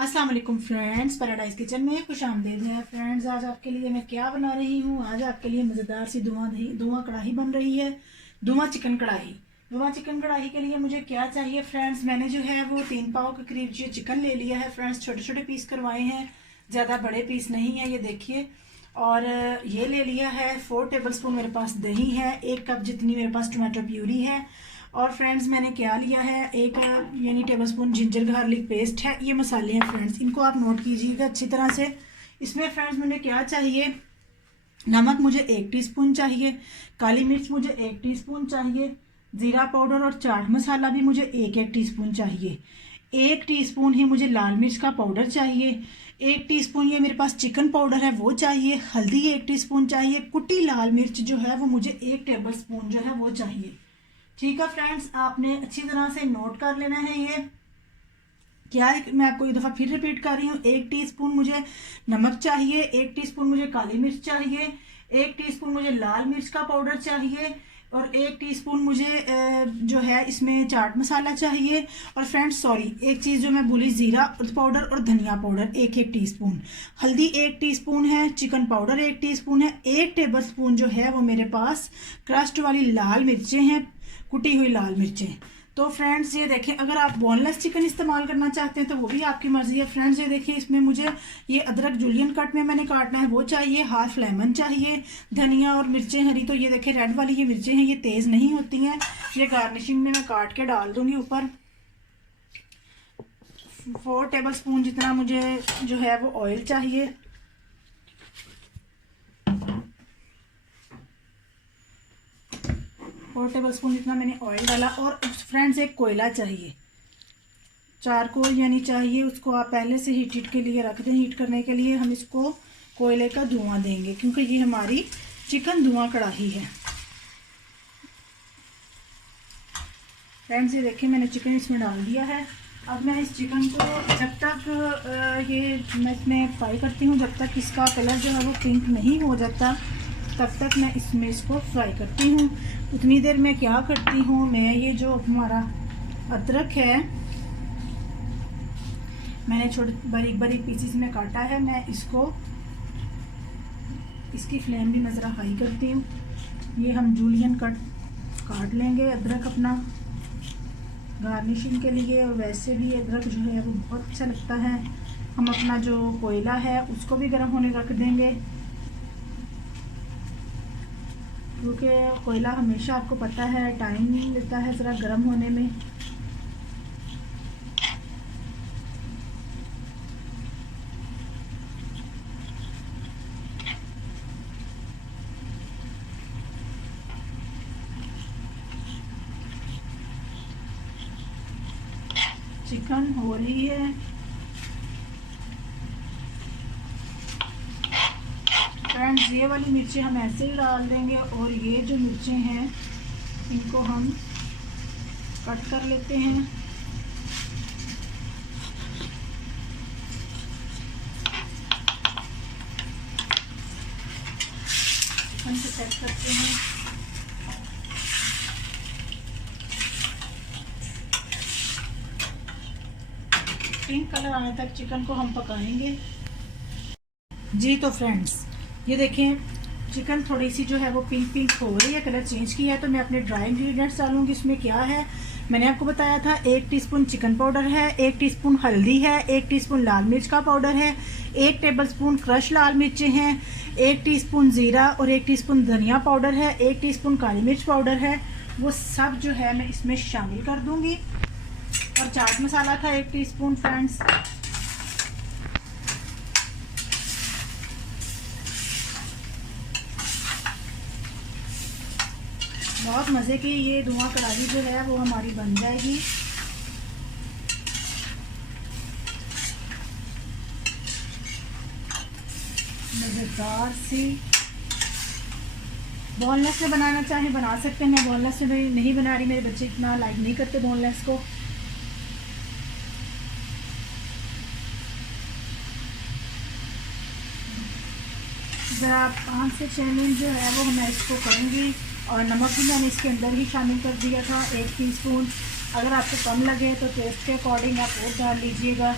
अस्सलाम वालेकुम friends, paradise kitchen में खुश आमदीद है। फ्रेंड्स, आज आपके लिए मैं क्या बना रही हूँ। आज आपके लिए मज़ेदार सी धुआं कढ़ाई बन रही है। धुआं चिकन कढ़ाई। धुआं चिकन कढ़ाई के लिए मुझे क्या चाहिए फ्रेंड्स, मैंने जो है वो 3 पाव के करीब जो चिकन ले लिया है फ्रेंड्स। छोटे छोटे पीस करवाए हैं, ज़्यादा बड़े पीस नहीं है, ये देखिए। और ये ले लिया है 4 टेबलस्पून मेरे पास दही है, 1 कप जितनी मेरे पास टमाटो प्यूरी है। और फ्रेंड्स मैंने क्या लिया है, 1 यानी टेबलस्पून जिंजर गार्लिक पेस्ट है। ये मसाले हैं फ्रेंड्स, इनको आप नोट कीजिएगा अच्छी तरह से। इसमें फ्रेंड्स मुझे क्या चाहिए, नमक मुझे 1 टीस्पून चाहिए, काली मिर्च मुझे 1 टीस्पून चाहिए, ज़ीरा पाउडर और चाट मसाला भी मुझे 1-1 टीस्पून चाहिए। 1 टीस्पून ही मुझे लाल मिर्च का पाउडर चाहिए। 1 टीस्पून ये मेरे पास चिकन पाउडर है वो चाहिए। हल्दी 1 टीस्पून चाहिए। कुटी लाल मिर्च जो है वो मुझे 1 टेबलस्पून जो है वो चाहिए। ठीक है फ्रेंड्स, आपने अच्छी तरह से नोट कर लेना है। ये क्या है, मैं आपको एक दफ़ा फिर रिपीट कर रही हूँ। 1 टीस्पून मुझे नमक चाहिए, 1 टीस्पून मुझे काली मिर्च चाहिए, 1 टीस्पून मुझे लाल मिर्च का पाउडर चाहिए और 1 टीस्पून मुझे जो है इसमें चाट मसाला चाहिए। और फ्रेंड्स सॉरी, एक चीज़ जो मैं भूली, ज़ीरा पाउडर और धनिया पाउडर 1-1 टीस्पून, हल्दी 1 टीस्पून है, चिकन पाउडर 1 टीस्पून है, 1 टेबलस्पून जो है वो मेरे पास क्रस्ट वाली लाल मिर्चें हैं, कुटी हुई लाल मिर्चें। तो फ्रेंड्स ये देखें, अगर आप बोनलेस चिकन इस्तेमाल करना चाहते हैं तो वो भी आपकी मर्जी है। फ्रेंड्स ये देखिए, इसमें मुझे ये अदरक जूलियन कट में मैंने काटना है वो चाहिए, हाफ लेमन चाहिए, धनिया और मिर्चें हरी। तो ये देखें रेड वाली ये मिर्चें हैं, ये तेज़ नहीं होती हैं, ये गार्निशिंग में मैं काट के डाल दूंगी ऊपर। 4 टेबलस्पून जितना मुझे जो है वो ऑयल चाहिए। और टेबलस्पून जितना मैंने ऑयल डाला। और फ्रेंड्स एक कोयला चाहिए, चारकोल यानी चाहिए, उसको आप पहले से हीट के लिए रख दें। हीट करने के लिए हम इसको कोयले का धुआं देंगे क्योंकि ये हमारी चिकन धुआं कढ़ाई है। फ्रेंड्स ये देखिए, मैंने चिकन इसमें डाल दिया है। अब मैं इस चिकन को जब तक मैं इसमें फ्राई करती हूँ, जब तक इसका कलर जो है वो पिंक नहीं हो जाता तब तक मैं इसमें इसको फ्राई करती हूँ। उतनी देर में क्या करती हूँ, मैं ये जो हमारा अदरक है मैंने छोटे बारीक बारीक पीसेस में काटा है, मैं इसको इसकी फ्लेम भी मैं ज़रा हाई करती हूँ। ये हम जूलियन कट काट लेंगे अदरक अपना गार्निशिंग के लिए। और वैसे भी अदरक जो है वो बहुत अच्छा लगता है। हम अपना जो कोयला है उसको भी गर्म होने रख देंगे क्योंकि कोयला हमेशा आपको पता है टाइम लेता है ज़रा गर्म होने में। चिकन हो रही है। फ्रेंड्स ये वाली मिर्चें हम ऐसे ही डाल देंगे और ये जो मिर्चें हैं इनको हम कट कर लेते हैं। चिकन से सेट करते हैं। पिंक कलर आने तक चिकन को हम पकाएंगे। जी तो फ्रेंड्स ये देखें, चिकन थोड़ी सी जो है वो पिंक हो रही है, कलर चेंज किया है। तो मैं अपने ड्राई इंग्रेडिएंट्स डालूंगी। इसमें क्या है, मैंने आपको बताया था 1 टीस्पून चिकन पाउडर है, 1 टीस्पून हल्दी है, 1 टीस्पून लाल मिर्च का पाउडर है, 1 टेबलस्पून क्रश लाल मिर्चें हैं, 1 टीस्पून ज़ीरा और 1 टीस्पून धनिया पाउडर है, 1 टीस्पून काली मिर्च पाउडर है। वो सब जो है मैं इसमें शामिल कर दूँगी। और चाट मसाला था 1 टीस्पून फ्रेंड्स। बहुत मज़े की ये धुआं कढ़ाई जो है वो हमारी बन जाएगी। मज़ेदार सी। बोनलेस में बनाना चाहें बना सकते हैं, बोनलेस में नहीं बना रही, मेरे बच्चे इतना लाइक नहीं करते बोनलेस को। ज़रा 5 से 6 मिनट जो है वो मैं इसको करूँगी। और नमक भी मैंने इसके अंदर ही शामिल कर दिया था 1 टीस्पून। अगर आपको कम लगे तो टेस्ट के अकॉर्डिंग आप और डाल लीजिएगा।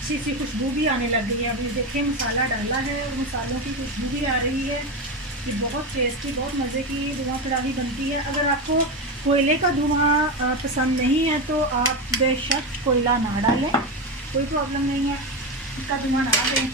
अच्छी सी खुशबू भी आने लग गई है। अभी देखिए मसाला डाला है और मसालों की खुशबू भी आ रही है। ये बहुत टेस्टी, बहुत मज़े की धुआं कढ़ाई बनती है। अगर आपको कोयले का धुआं पसंद नहीं है तो आप बेशक कोयला ना डालें, कोई प्रॉब्लम नहीं है, इसका धुआं ना दें।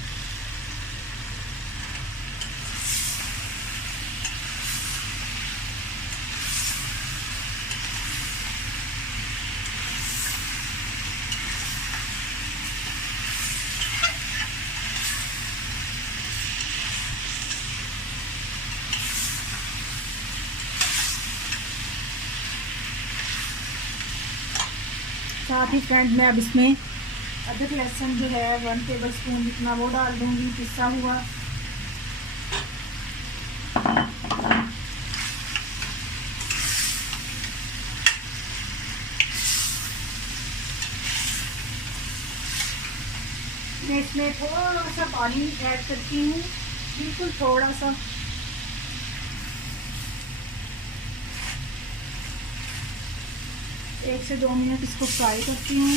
साथ ही फ्रेंड मैं अब इसमें अदरक लहसुन जो है 1 टेबल स्पून जितना वो डाल दूँगी, पिसा हुआ। मैं इसमें थोड़ा सा पानी ऐड करती हूँ, बिल्कुल थोड़ा सा। एक से 2 मिनट इसको फ्राई करती हूँ।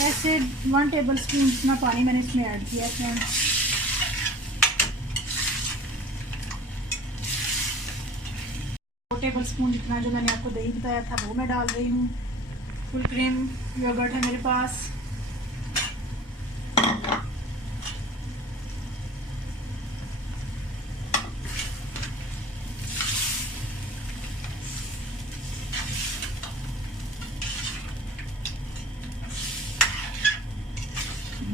ऐसे 1 टेबल स्पून जितना पानी मैंने इसमें ऐड किया है। 2 टेबल स्पून जितना जो मैंने आपको दही बताया था वो मैं डाल रही हूँ। फुल क्रीम योगर्ट है मेरे पास।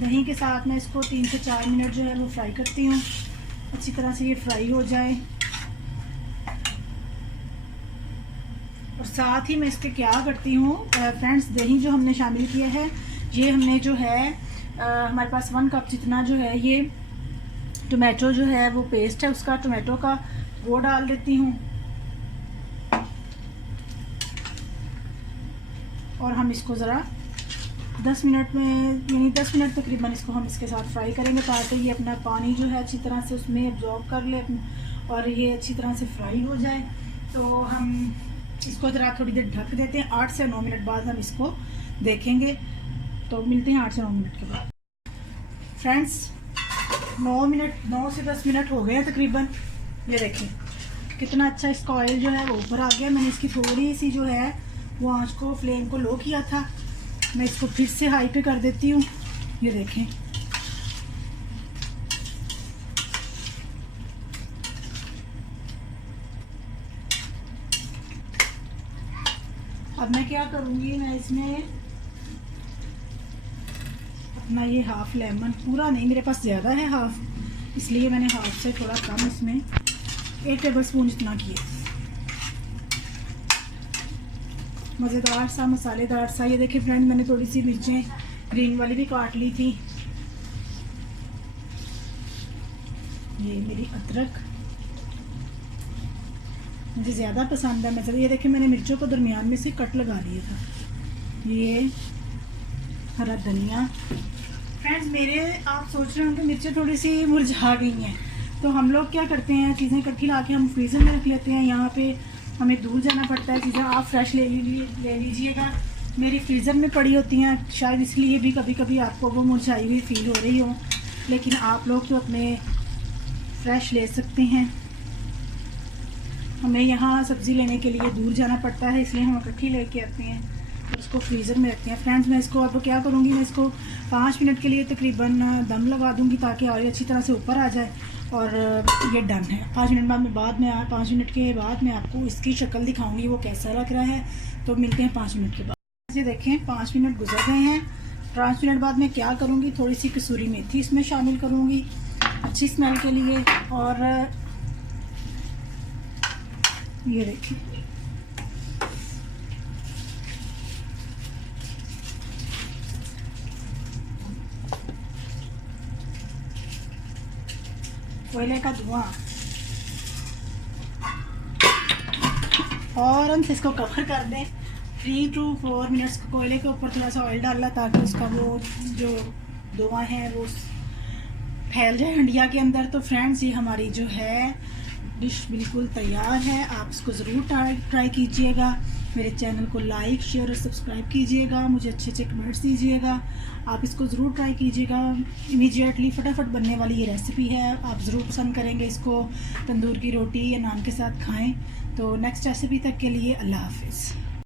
दही के साथ मैं इसको 3 से 4 मिनट जो है वो फ्राई करती हूँ, अच्छी तरह से ये फ्राई हो जाए। और साथ ही मैं इसके क्या करती हूँ फ्रेंड्स, दही जो हमने शामिल किया है, ये हमने जो है हमारे पास 1 कप जितना जो है ये टोमेटो जो है वो पेस्ट है उसका, टोमेटो का वो डाल देती हूँ। और हम इसको ज़रा 10 मिनट में, यानी 10 मिनट तकरीबन इसको हम इसके साथ फ्राई करेंगे ताकि ये अपना पानी जो है अच्छी तरह से उसमें एब्जॉर्ब कर ले और ये अच्छी तरह से फ्राई हो जाए। तो हम इसको ज़रा थोड़ी देर ढक देते हैं। 8 से 9 मिनट बाद हम इसको देखेंगे, तो मिलते हैं 8 से 9 मिनट के बाद। फ्रेंड्स 9 से 10 मिनट हो गए हैं तकरीबन। ये देखें कितना अच्छा इसका ऑयल जो है वो ऊपर आ गया। मैंने इसकी थोड़ी सी जो है वो आँच को, फ्लेम को लो किया था। मैं इसको फिर से हाई पे कर देती हूँ। ये देखें अब मैं क्या करूँगी, मैं इसमें अपना ये हाफ लेमन, पूरा नहीं मेरे पास ज़्यादा है हाफ, इसलिए मैंने हाफ से थोड़ा कम इसमें 1 टेबल स्पून जितना किया। मज़ेदार सा, मसालेदार सा। ये देखिए फ्रेंड मैंने थोड़ी सी मिर्चें ग्रीन वाली भी काट ली थी। ये मेरी अदरक मुझे ज़्यादा पसंद है। मतलब ये देखिए मैंने मिर्चों को दरमियान में से कट लगा दिया था। ये हरा धनिया। फ्रेंड्स मेरे, आप सोच रहे होंगे मिर्चें थोड़ी सी मुरझा गई हैं, तो हम लोग क्या करते हैं, चीज़ें इकट्ठी ला के हम फ्रीज़र में रख लेते हैं। यहाँ पे हमें दूर जाना पड़ता है, चीज़ें आप फ्रेश ले लीजिएगा। मेरी फ्रीज़र में पड़ी होती हैं, शायद इसलिए भी कभी कभी आपको वो मुरझाई हुई फील हो रही हो, लेकिन आप लोग तो अपने फ्रेश ले सकते हैं। हमें यहाँ सब्ज़ी लेने के लिए दूर जाना पड़ता है, इसलिए हम इकट्ठी लेके आते हैं और इसको फ्रीज़र में रखते हैं। फ्रेंड्स मैं इसको अब क्या करूँगी, मैं इसको 5 मिनट के लिए तकरीबन दम लगा दूँगी ताकि ऑयल अच्छी तरह से ऊपर आ जाए। और ये डन है। 5 मिनट बाद में 5 मिनट के बाद मैं आपको इसकी शक्ल दिखाऊंगी वो कैसा लग रहा है। तो मिलते हैं 5 मिनट के बाद। ये देखें 5 मिनट गुजर गए हैं। 5 मिनट बाद मैं क्या करूँगी, थोड़ी सी कसूरी मेथी इसमें शामिल करूँगी अच्छी स्मेल के लिए। और ये देखिए कोयले का धुआं, और हम इसको कवर कर दें 3 to 4 मिनट्स। कोयले के ऊपर थोड़ा सा ऑयल डालना ताकि उसका वो जो धुआं है वो फैल जाए हंडिया के अंदर। तो फ्रेंड्स ये हमारी जो है डिश बिल्कुल तैयार है। आप इसको ज़रूर ट्राई कीजिएगा। मेरे चैनल को लाइक, शेयर और सब्सक्राइब कीजिएगा। मुझे अच्छे अच्छे कमेंट्स दीजिएगा। आप इसको ज़रूर ट्राई कीजिएगा। इमीडिएटली फटाफट बनने वाली ये रेसिपी है। आप ज़रूर पसंद करेंगे इसको। तंदूर की रोटी या नान के साथ खाएं। तो नेक्स्ट रेसिपी तक के लिए अल्लाह हाफिज़।